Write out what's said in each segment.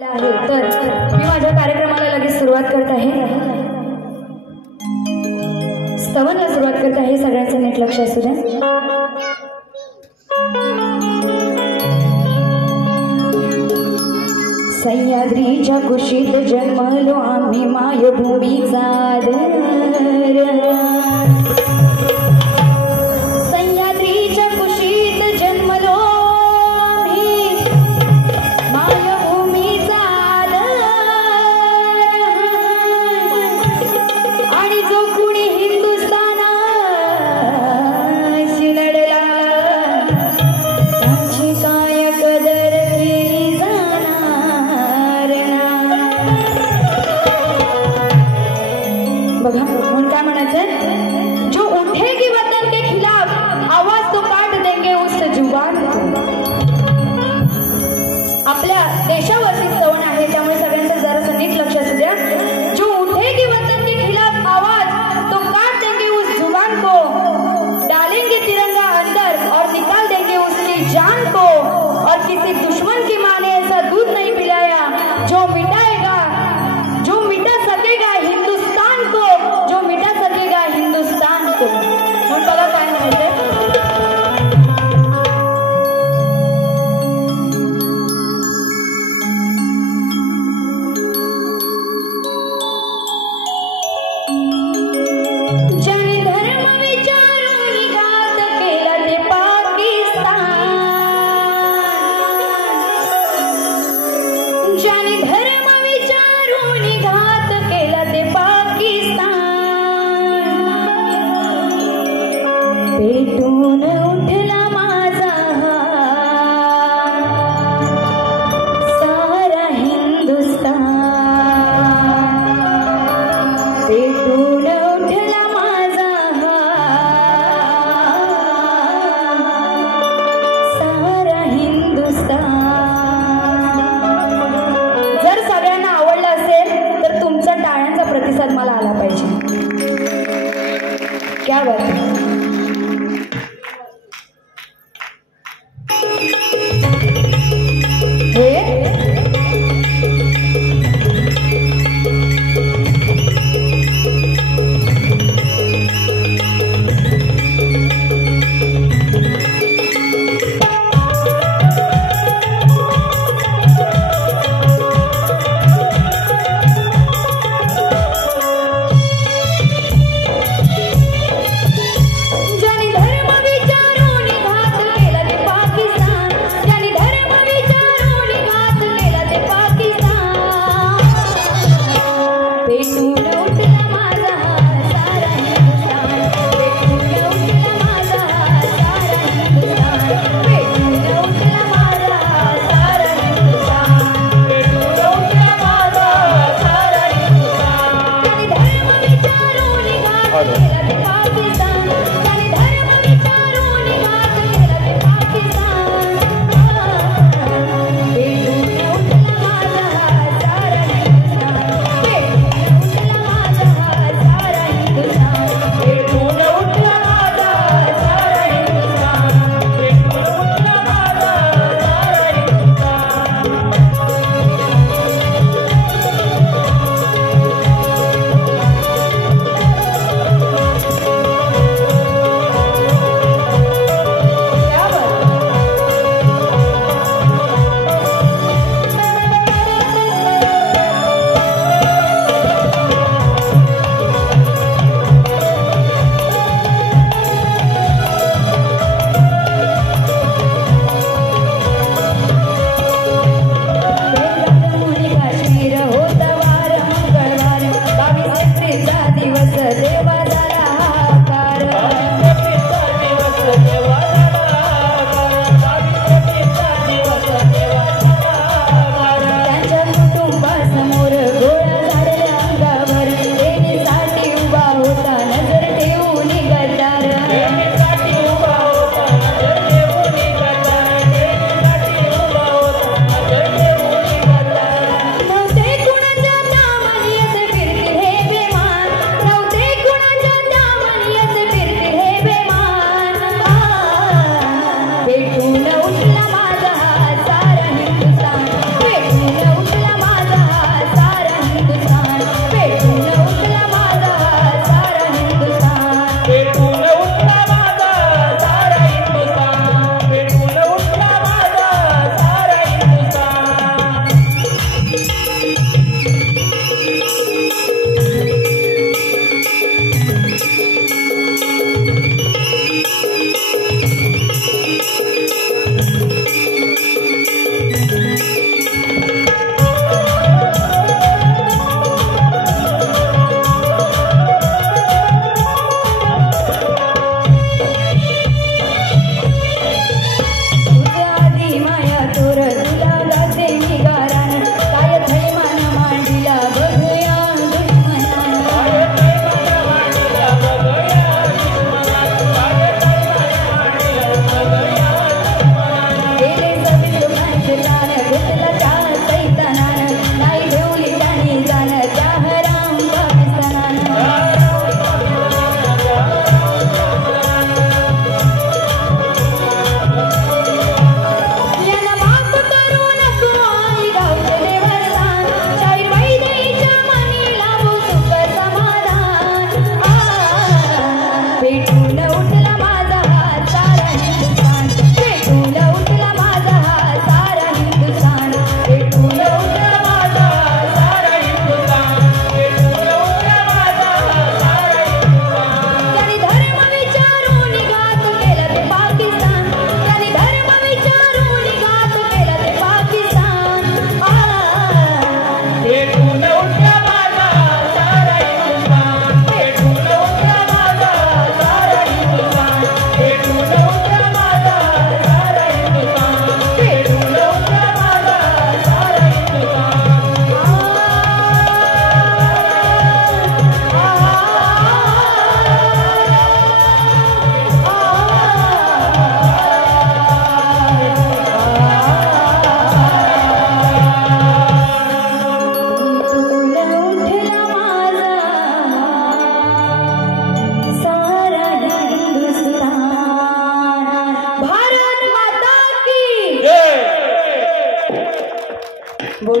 तर मी माझ्या कार्यक्रमाला लगेच सुरुवात करत आहे. स्तवनला सुरुवात करत आहे. सगळ्यांचं नीट लक्ष असू द्या. सह्याद्रीच्या कुशीत जन्मलो आम्ही मायभूमीचा आदर. सह्याद्रीच्या कुशीत जन्मलो आम्ही मायभूमीचा आदर. आणि जो कुणी हिंदुस्थानाशी लढला त्याची काय कदर केली जाणार ना. बघा म्हणून काय म्हणायचं,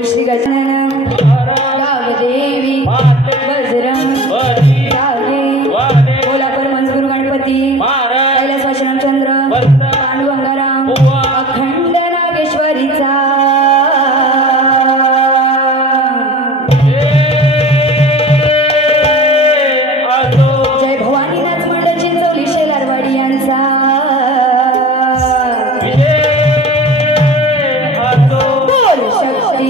बोल श्री गजानन गावदेवी बजरंग जागे बोला परमहंस गुरु गणपती कैलासवासी रामचंद्र पांडुरंगाराम अखंड नागेश्वरीचा जय भवानी नाच मंडळ चिंचोली शेलारवाडी यांचा बोल शक्ती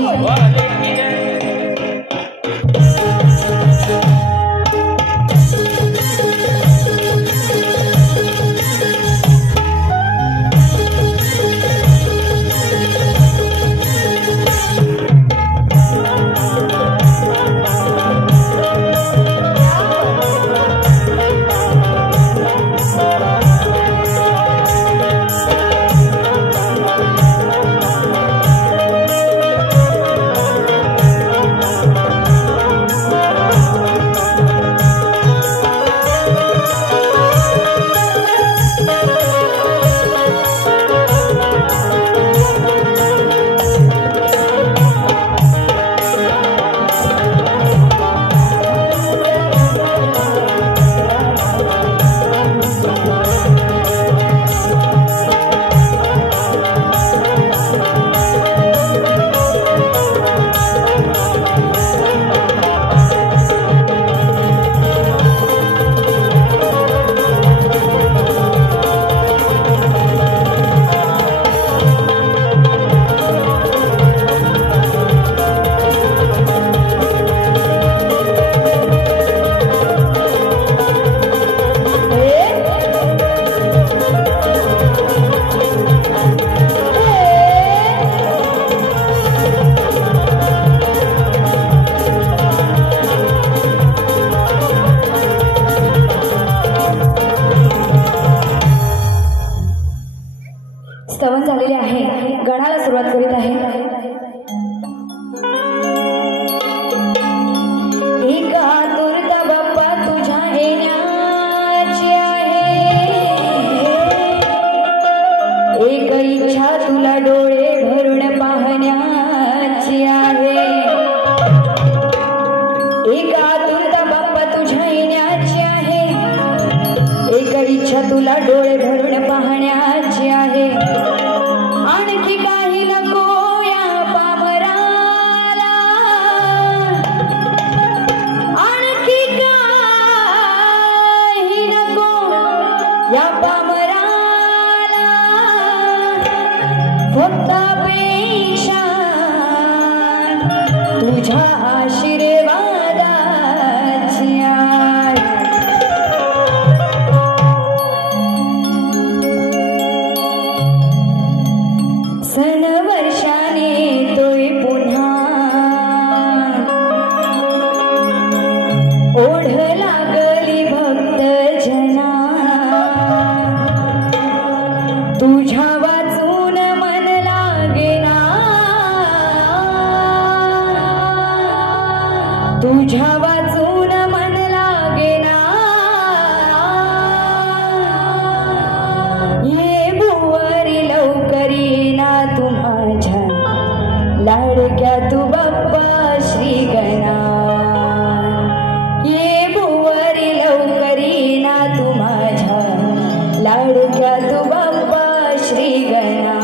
स्तवन झालेले आहे. गणाला सुरुवात करीत आहे. एक आतुरता बाप्पा तुझ्या येण्याची आहे, एक इच्छा तुला डोळे भरून पाहण्याची आहे. एक आतुरता बाप्पा तुझ्या येण्याची आहे, एक इच्छा तुला डोळे भरून पाहण्याची आहे. आणखी काही नको या पामराला, आणखी काही नको या पामराला, फक्त अपेक्षा तुझ्या आशीर्वादाची आहे. सन वर्षाने येतोय पुन्हा, ओढ लागली भक्त जना, तुझ्या वाचून मन लागेना, तुझ्या वाचून मन लागेना. ये भुवरी लवकरी ना तू माझ्या लाडक्या तू बाप्पा श्री गणा. ये भुवरी लवकरी ना तू माझ्या लाडक्या तू बाप्पा श्री गणा.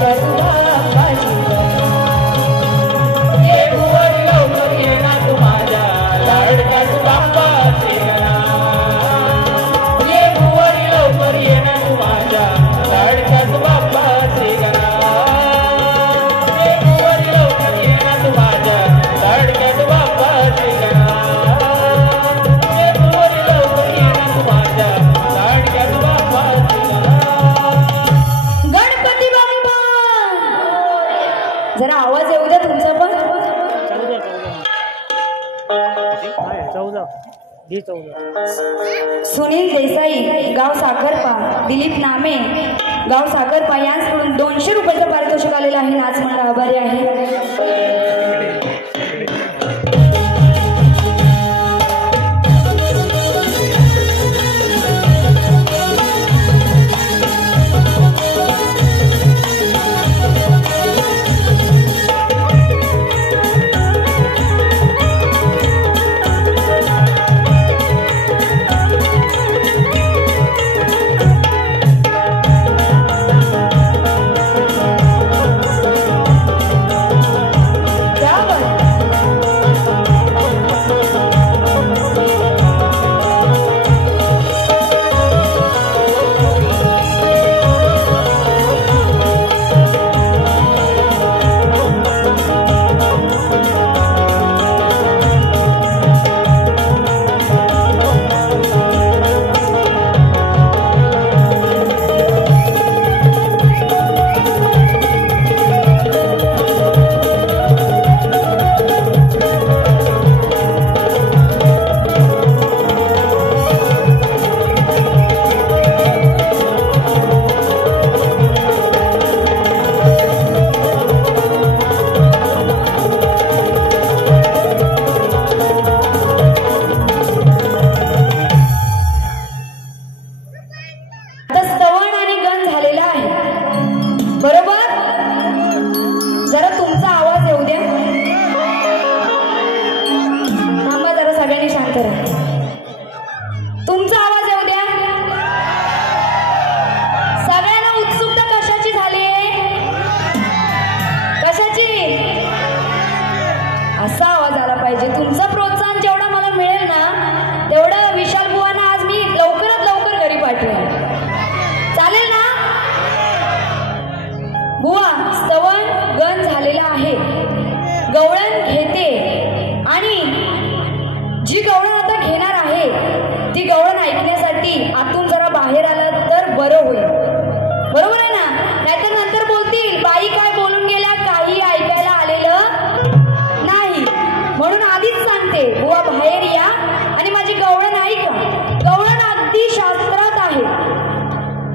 लाडक्या तू बाप्पाची ये भुवरी लवकर ये ना तू माझ्या लाडक्या तू बाप्पाची गणा ये भुवरी लवकर ये ना तू माझ्या लाडक्या तू बाप्पाची गणा ये भुवरी लवकर ये ना तू माझ्या लाडक्या तू बाप्पाची गणा ये भुवरी लवकर ये ना तू माझ्या लाडक्या तू बाप्पाची गणा गणपती बाप्पा जरा आवाज येऊ द्या तुमचा पण 14 सुनील देसाई गाव साखरपा दिलीप नामे गाव साखरपा यांकडून 200 रुपयाचं पारितोषिक आलेलं आहे नाच मंडळ आभारी आहे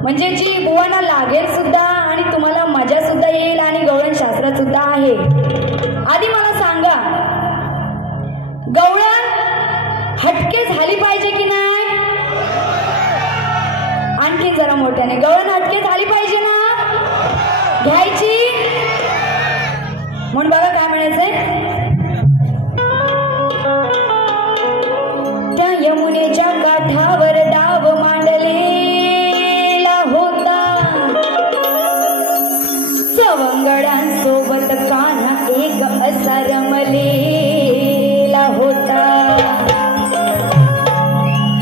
म्हणजे जी बुवांना लागेल सुद्धा आणि तुम्हाला मजा सुद्धा येईल आणि गवळण शास्त्र सुद्धा आहे। आधी मला सांगा, गवळण हटके झाली पाहिजे की नाही? आणखी जरा मोठ्याने, गवळण हटके झाली पाहिजे ना? घ्यायची म्हणून बघा काय म्हणायचंय, त्या यमुनेच्या काठावर डाव मांडलेला होता, सवंगडांसोबत कान्हा एक असा रमलेला होता।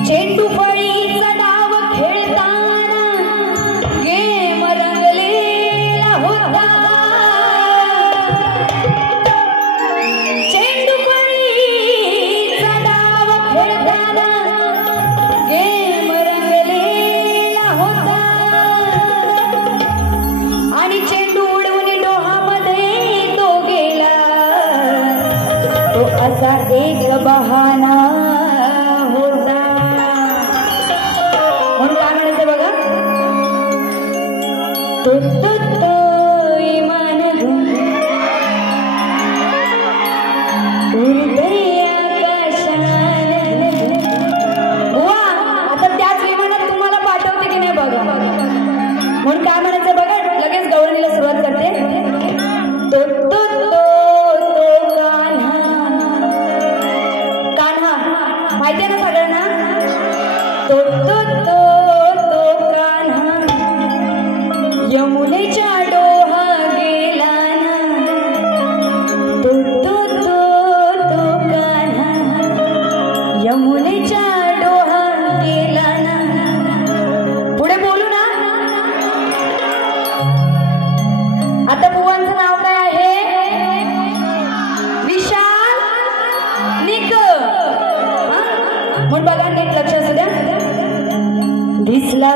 चेंडू फळीचा डाव खेळताना गेम रंगलेला होता, चेंडू फळीचा डाव खेळताना गेम रंगलेला होता। आणि चेंडू उडवून डोहामध्ये तो गेला, तो असा एक बहाना होता। म्हणून काय म्हणायचं बघा, तो तो तो इमान घेऊन उडते आकाशात। बुवा आता त्याच विमानात तुम्हाला पाठवते की नाही बघा। म्हणून काय म्हणायचं बघा, लगेच गवळणीला सुरुवात करते, तो तो तो तो कान्हा, कान्हा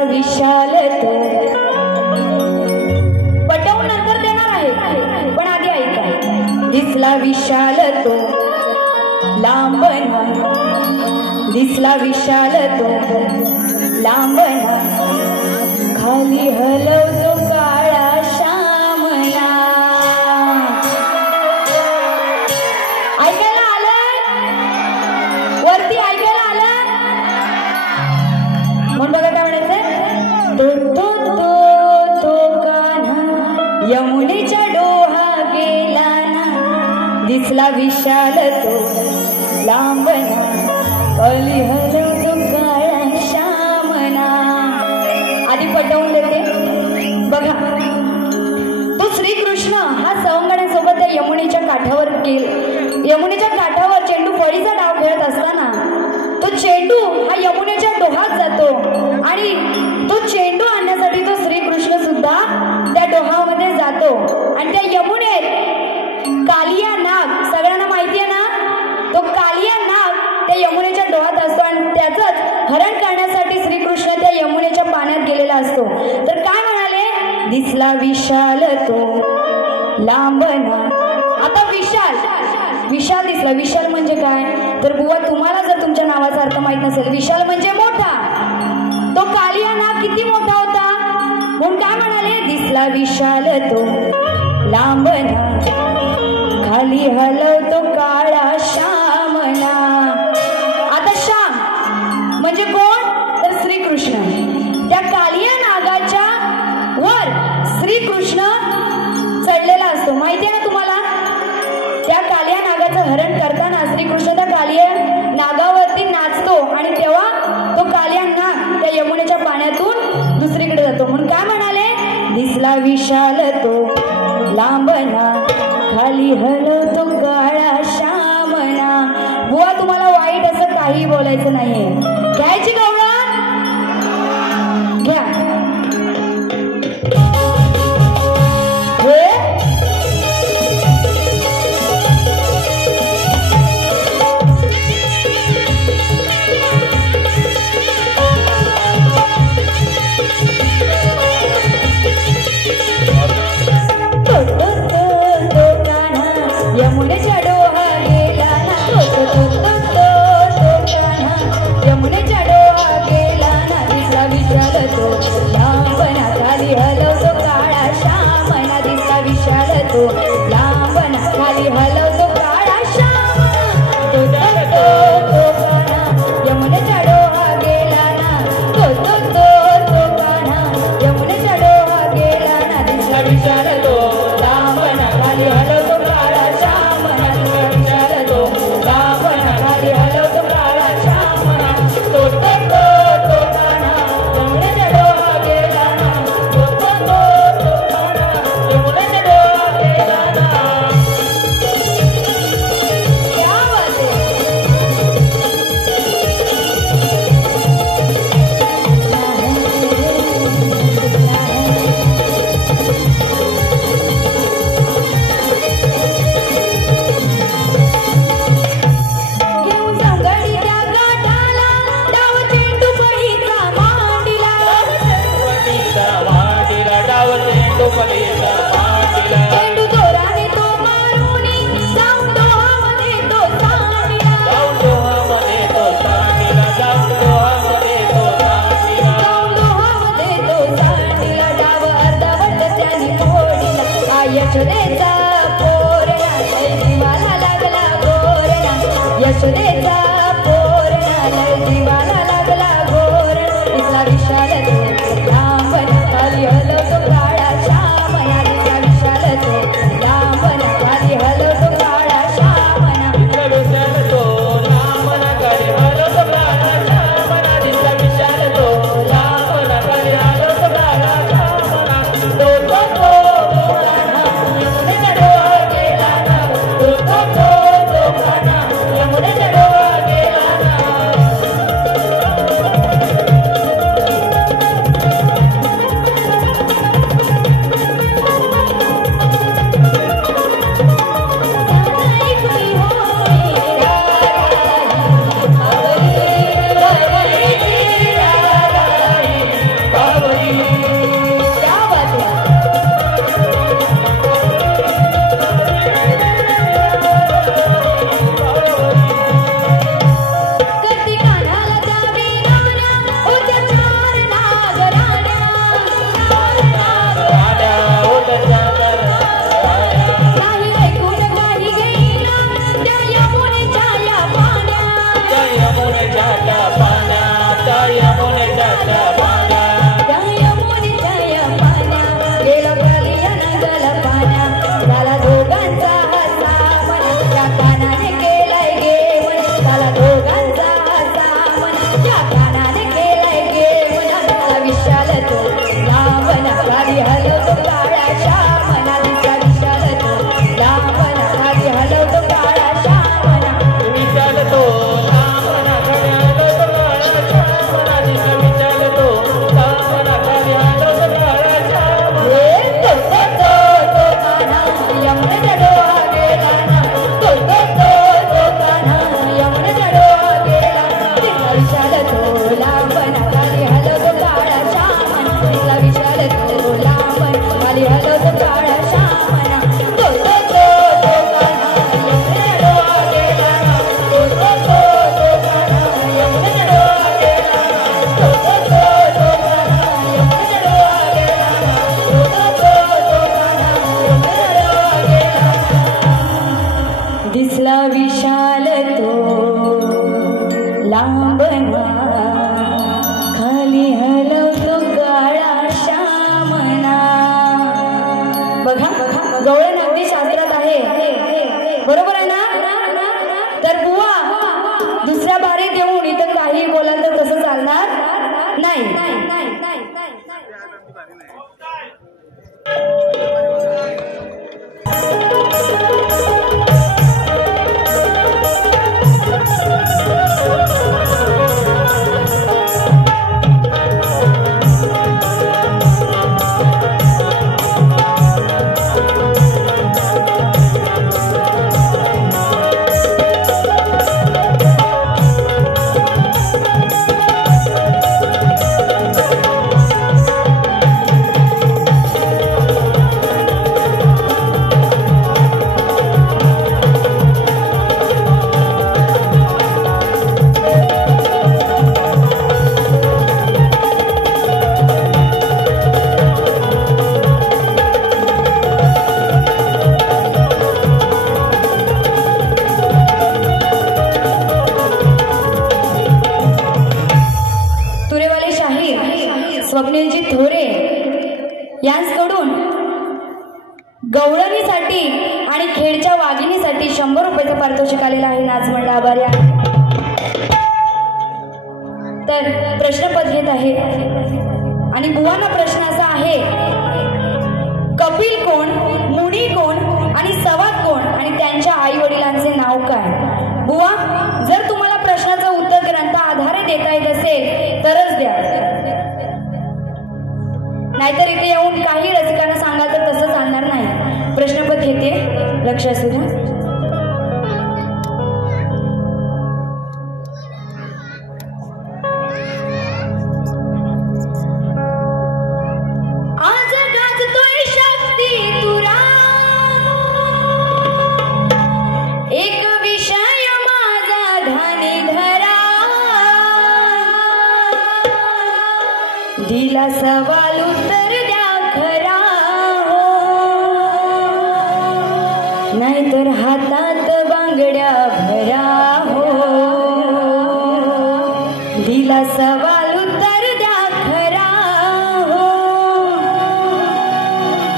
विशाल तो पटवून नंतर देणार आहे पण आधी ऐका दिसला विशाल तो लांबना दिसला विशाल तो लांबना खाली हलवतो काळा श्यामना ऐकायला आलं वरती ऐकायला आलं म्हणून बघा काय म्हणायचंय तो तो तो तो कान्हा यमुनेच्या डोहा गेला ना दिसला विशाल तो लांबना खाली हलवतो काळा श्यामना आधी पटवून देते बघा तो श्रीकृष्ण हा सवंगड्यांसोबत त्या यमुनेच्या काठावर यमुनेच्या काठावर चेंडू फळीचा डाव खेळत असताना तो चेंडू हा यमुनेच्या डोहात जातो आणि तो चेंडू आणण्यासाठी तो श्रीकृष्ण सुद्धा त्या डोहामध्ये जातो आणि त्या यमुनेत कालिया नाग सगळ्यांना माहिती आहे ना तो कालिया नाग त्या यमुनेच्या डोहात असतो आणि त्याचंच हरण करण्यासाठी श्रीकृष्ण त्या यमुनेच्या पाण्यात गेलेला असतो तर काय म्हणाले दिसला विशाल तो लांबना आता विशाल विशाल दिसला विशाल म्हणजे काय तर बुवा तुम्हाला जर तुमच्या नावाचा अर्थ माहित नसेल विशाल म्हणजे मोठा तो कालिया नाग किती मोठा होता म्हणून काय म्हणाले दिसला विशाल तो लांबना खाली हलवतो काळा श्यामना आता श्याम म्हणजे कोण तर श्रीकृष्ण त्या कालिया नागाच्या वर श्रीकृष्ण चढलेला असतो माहितीये ना तुम्हाला त्या कालिया नागाचं हरण करताना श्रीकृष्ण त्या कालिया नागावरती नाचतो आणि तेव्हा तो कालिया नाग त्या यमुनेच्या पाण्यातून दुसरीकडे जातो म्हणून काय म्हणाले दिसला विशाल तो लांबना खाली हलवतो काळा श्यामना बुवा तुम्हाला वाईट असं काही बोलायचं नाहीये घ्यायची गवळण घ्या यमुनेच्या डोहा गेला ना तो तो तो तो कान्हा यमुनेच्या डोहा गेला ना दिसला विशाल तो लांबना खाली हलवतो काळा श्यामना दिसला विशाल तो लांबना खाली हलवतो काळा श्यामना तो तो तो कान्हा यमुनेच्या डोहा गेला ना तो तो तो कान्हा यमुनेच्या डोहा गेला ना दिसला विशाल तो लांबना खाली हलवतो यशोदेचा पोरणा लय जीवाला लागला गोरणा यशोदेचा पोरणा लय जीवाला लागला गोरणा दिसला विशाल तो लांबना खाली हलवतो काळा श्यामना दिसला विशाल तो लांबना खाली हलवतो काळा श्यामना दिसला विशाल तो लांबना खाली हलवतो काळा श्यामना दिसला विशाल तो लांबना खाली हलवतो काळा श्यामना तो तो यमुनेच्या डोहा गेला ना यमुनेचा डोहा गेला ना तो तो तो तो कान्हा यमुनेचा डोहा गेला दिसला विशाल तो लांबन खाली हलतो काळा श्यामन दिसला विशाल तो लांबन खाली हलतो काळा श्यामन तो तो तो तो कान्हा यमुनेचा डोहा गेला ना तो तो तो तो कान्हा यमुनेचा डोहा गेला ना तो तो तो तो कान्हा यमुनेचा डोहा गेला ना तो तो तो तो कान्हा यमुनेचा डोहा गेला ना दिसला विशाल तो लांबना खाली हलवतो काळा श्यामना बघा गवळण अगदी शास्त्रात आहे बरोबर आहे ना तर बुवा दुसऱ्या बारीत येऊन इथं काही बोलाल तर तसं चालणार नाही स्वप्नीलजी थोरे यांकडून गवळणीसाठी आणि खेडच्या वाघिणीसाठी 100 रुपयाचं पारितोषिक आलेलं आहे नाच मंडळ आभारी आहे तर प्रश्नपद घेत आहे आणि बुवांना प्रश्न असा आहे कपिल कोण मुनी कोण आणि सवाद कोण आणि त्यांच्या आई वडिलांचे नाव काय बुवा जर तुम्हाला प्रश्नाचं उत्तर ग्रंथाआधारे देता येत असेल तरच द्या नाहीतर इथे येऊन काही रसिकांना सांगाल तर तसं चालणार नाही प्रश्नपद घेते लक्ष असू द्या आज गाजतोय शक्ती तुरा एक विषय माझा धानी धरा दिला सवाल उत्तर द्या खरा हो नाहीतर हातात बांगड्या भरा हो दिला सवाल उत्तर द्या खरा हो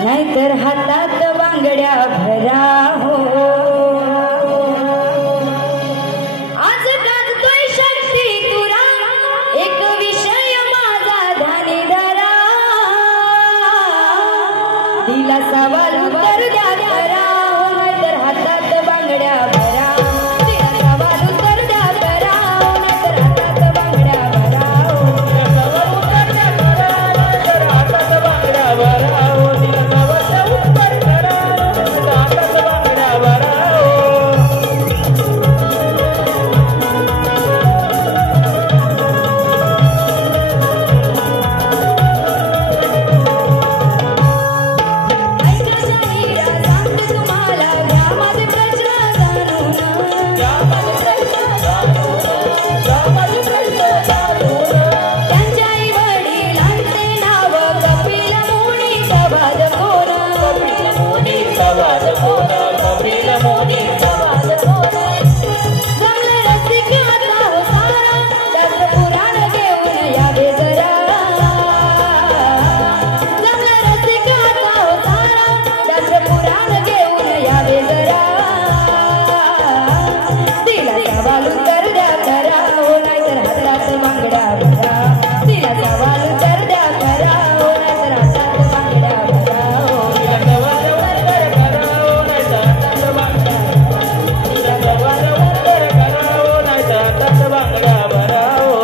नाहीतर हातात बांगड्या भरा हो आज गाजतोय शक्ती तुरा एक विषय माझा धानी धरा दिला सवाल उत्तर द्या खरा हो नाहीतर हातात बांगड्या भरा दिला सवाल उत्तर द्या खरा हो नाहीतर हातात बांगड्या भरा हो सवाल उत्तर द्या खरा नाहीतर हातात बांगड्या भरा हो दिला सवाल उत्तर खरा नाहीतर हातात बांगड्या भरा हो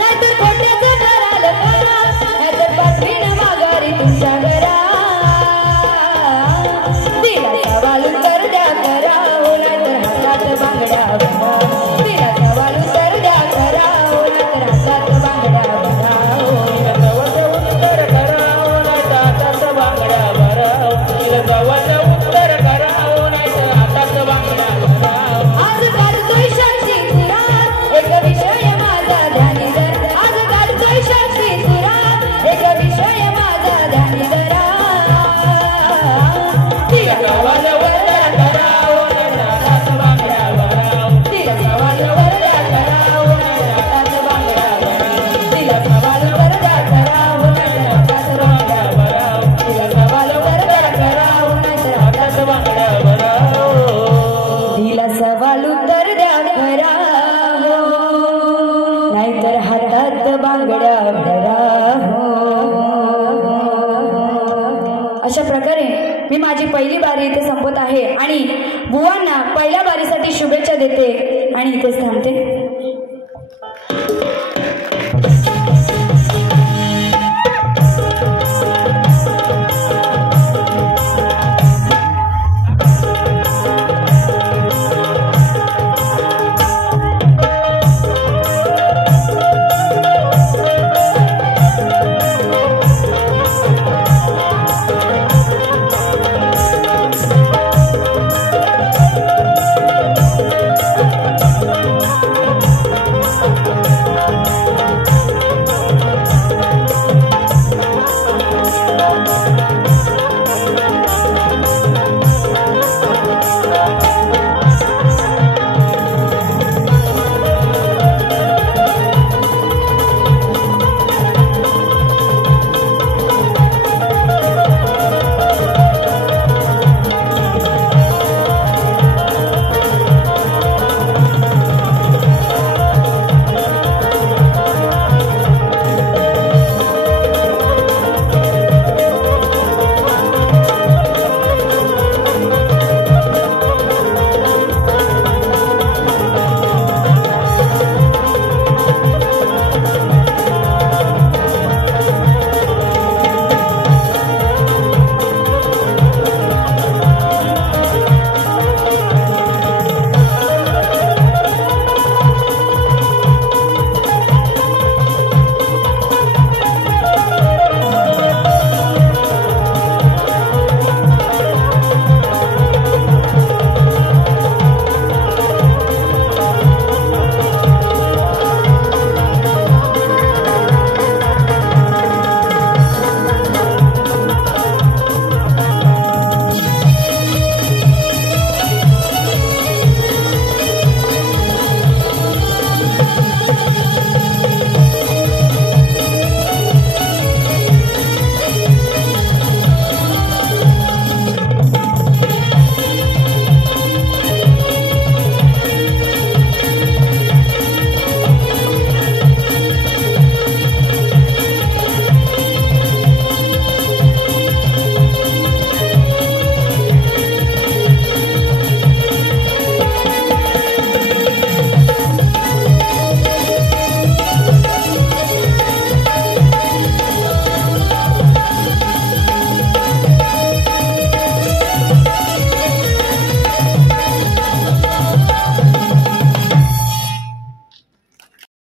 नाहीतर खोट्याचं कराल करा नाहीतर पाठवीन माघारी तुमच्या घरा दिला सवाल उत्तर द्या करा हो नाहीतर हातात बांगड्या भरा दिला सवाल उत्तर द्या करा हो नाहीतर हातात बांगड्या भरा उत्तर करा हो नाहीतर हातात बांगड्या भरा उत्तर करा हो नाहीतर हातात बांगड्या भरा आज काढतोय शांती सुरात एक विषय माझा ध्यानी धर आज काढतोय शांती सुरात एक विषय माझा ध्यानी धरा तिला सवाल उत्तर करा हो नाहीतर हातात बांगड्या भरा तिला सवाल उत्तर करा हो नाहीतर हातात बांगड्या भरा तिला सवाल उत्तर करा हो नाहीतर हातात बांगड्या भरा तिला सवाल उत्तर करा हो नाहीतर हातात बांगड्या भरा तिला सवाल उत्तर द्या करा हो नाहीतर हातात बांगड्या भरा अशा प्रकारे मी माझी पहिली बारी इथे संपत आहे आणि बुवांना पहिल्या बारीसाठी शुभेच्छा देते आणि इथेच थांबते.